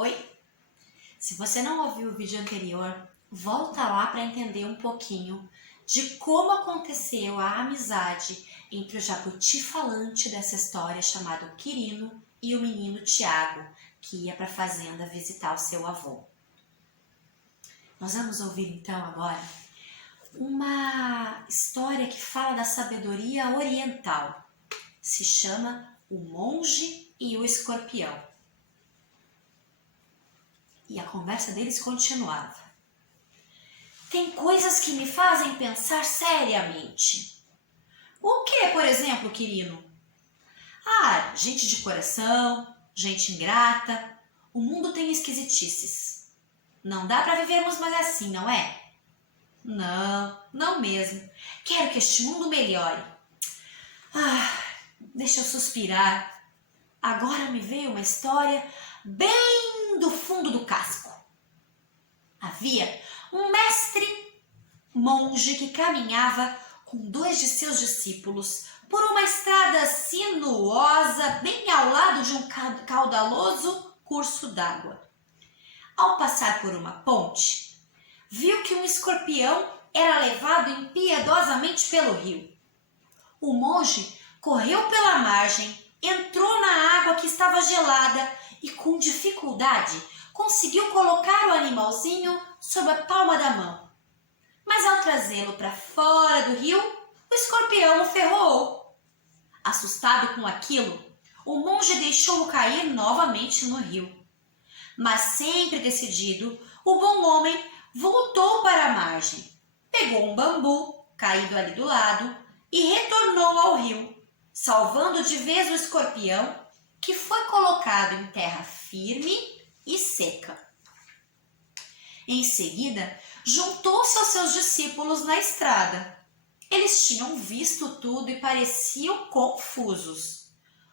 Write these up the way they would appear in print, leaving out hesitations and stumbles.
Oi? Se você não ouviu o vídeo anterior, volta lá para entender um pouquinho de como aconteceu a amizade entre o jabuti falante dessa história chamado Quirino e o menino Tiago, que ia para a fazenda visitar o seu avô. Nós vamos ouvir então agora uma história que fala da sabedoria oriental. Se chama O Monge e o Escorpião. E a conversa deles continuava. Tem coisas que me fazem pensar seriamente. O que, por exemplo, Quirino? Gente de coração, gente ingrata. O mundo tem esquisitices. Não dá para vivermos mais assim, não é? Não mesmo. Quero que este mundo melhore. Deixa eu suspirar. Agora me veio uma história bem do fundo do casco. Havia um mestre monge que caminhava com 2 de seus discípulos por uma estrada sinuosa bem ao lado de um caudaloso curso d'água. Ao passar por uma ponte, viu que um escorpião era levado impiedosamente pelo rio. O monge correu pela margem, entrou na água que estava gelada e, com dificuldade, conseguiu colocar o animalzinho sob a palma da mão. Mas ao trazê-lo para fora do rio, o escorpião o ferroou. Assustado com aquilo, o monge deixou-o cair novamente no rio. Mas sempre decidido, o bom homem voltou para a margem, pegou um bambu caído ali do lado e retornou ao rio, salvando de vez o escorpião, que foi colocado em terra firme e seca. Em seguida, juntou-se aos seus discípulos na estrada. Eles tinham visto tudo e pareciam confusos.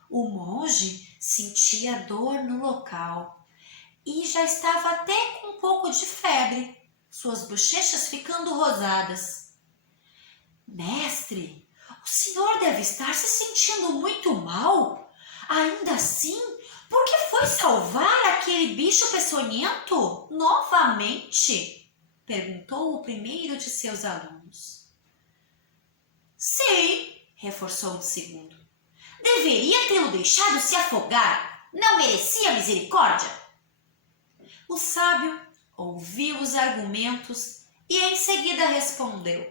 O monge sentia dor no local e já estava até com um pouco de febre, suas bochechas ficando rosadas. Mestre, o senhor deve estar se sentindo muito mal. Ainda assim, por que foi salvar aquele bicho peçonhento novamente? Perguntou o primeiro de seus alunos. Sim, reforçou o segundo. Deveria tê-lo deixado se afogar. Não merecia misericórdia. O sábio ouviu os argumentos e em seguida respondeu.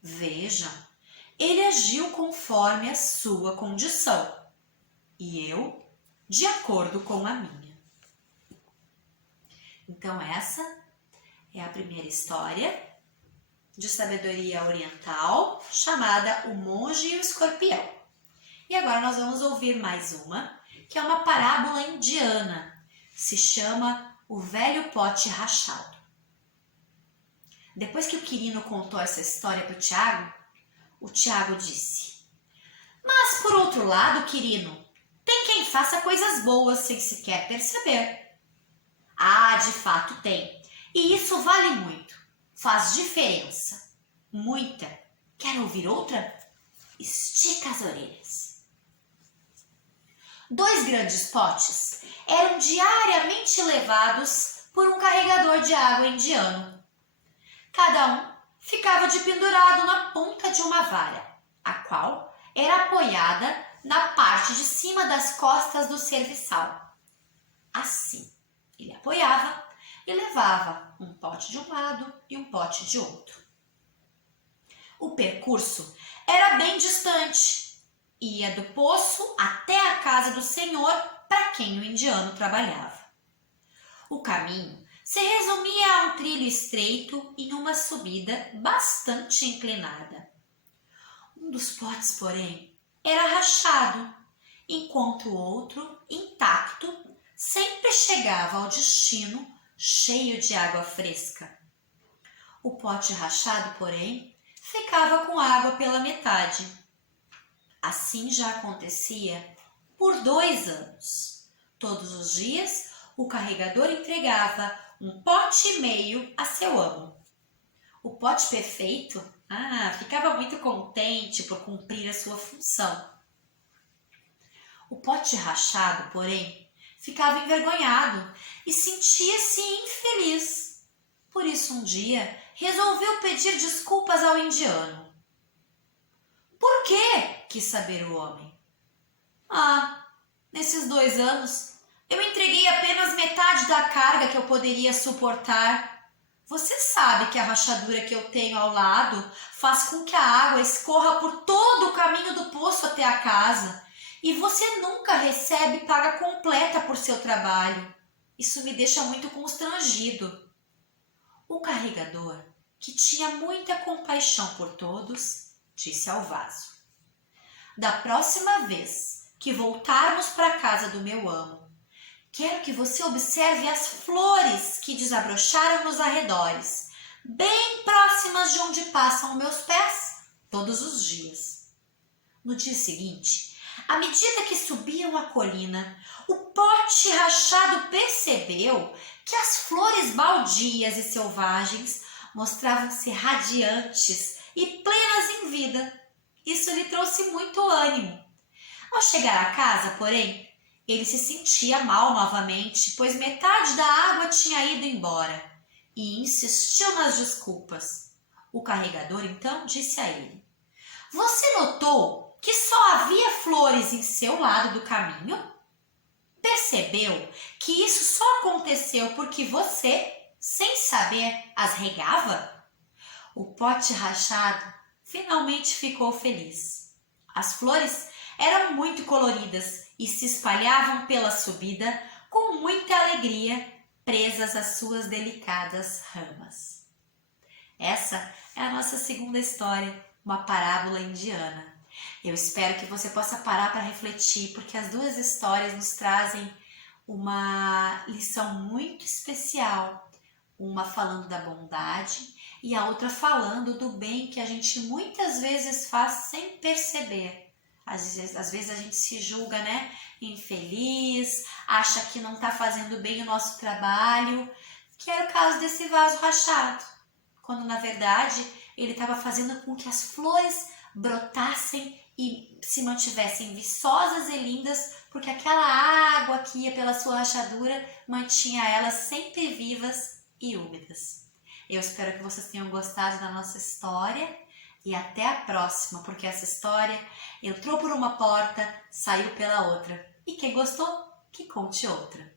Vejam, ele agiu conforme a sua condição e eu de acordo com a minha. Então essa é a primeira história de sabedoria oriental chamada O Monge e o Escorpião. E agora nós vamos ouvir mais uma, que é uma parábola indiana. Se chama O Velho Pote Rachado. Depois que o Quirino contou essa história para o Tiago disse: Mas por outro lado, Quirino, tem quem faça coisas boas sem sequer perceber. De fato tem. E isso vale muito. Faz diferença. Muita. Quer ouvir outra? Estica as orelhas. 2 grandes potes eram diariamente levados por um carregador de água indiano. Cada um ficava de pendurado na ponta de uma vara, a qual era apoiada na parte de cima das costas do serviçal. Assim, ele apoiava e levava um pote de um lado e um pote de outro. O percurso era bem distante. Ia do poço até a casa do senhor para quem o indiano trabalhava. O caminho se resumia a um trilho estreito em uma subida bastante inclinada. Um dos potes, porém, era rachado, enquanto o outro, intacto, sempre chegava ao destino cheio de água fresca. O pote rachado, porém, ficava com água pela metade. Assim já acontecia por 2 anos. Todos os dias, o carregador entregava 1,5 pote a seu amo. O pote perfeito ficava muito contente por cumprir a sua função. O pote rachado, porém, ficava envergonhado e sentia-se infeliz. Por isso, um dia, resolveu pedir desculpas ao indiano. Por quê? Quis saber o homem. Nesses 2 anos, eu entreguei apenas metade da carga que eu poderia suportar. Você sabe que a rachadura que eu tenho ao lado faz com que a água escorra por todo o caminho do poço até a casa e você nunca recebe paga completa por seu trabalho. Isso me deixa muito constrangido. O carregador, que tinha muita compaixão por todos, disse ao vaso: da próxima vez que voltarmos para a casa do meu amo, quero que você observe as flores que desabrocharam nos arredores, bem próximas de onde passam meus pés, todos os dias. No dia seguinte, à medida que subiam a colina, o pote rachado percebeu que as flores baldias e selvagens mostravam-se radiantes e plenas em vida. Isso lhe trouxe muito ânimo. Ao chegar à casa, porém, ele se sentia mal novamente, pois metade da água tinha ido embora e insistiu nas desculpas. O carregador então disse a ele: você notou que só havia flores em seu lado do caminho? Percebeu que isso só aconteceu porque você, sem saber, as regava? O pote rachado finalmente ficou feliz. As flores eram muito coloridas e se espalhavam pela subida com muita alegria, presas às suas delicadas ramas. Essa é a nossa segunda história, uma parábola indiana. Eu espero que você possa parar para refletir, porque as 2 histórias nos trazem uma lição muito especial. Uma falando da bondade e a outra falando do bem que a gente muitas vezes faz sem perceber. Às vezes a gente se julga, infeliz, acha que não está fazendo bem o nosso trabalho, que era o caso desse vaso rachado, quando na verdade ele estava fazendo com que as flores brotassem e se mantivessem viçosas e lindas, porque aquela água que ia pela sua rachadura mantinha elas sempre vivas e úmidas. Eu espero que vocês tenham gostado da nossa história e até a próxima, porque essa história entrou por uma porta, saiu pela outra. E quem gostou, que conte outra.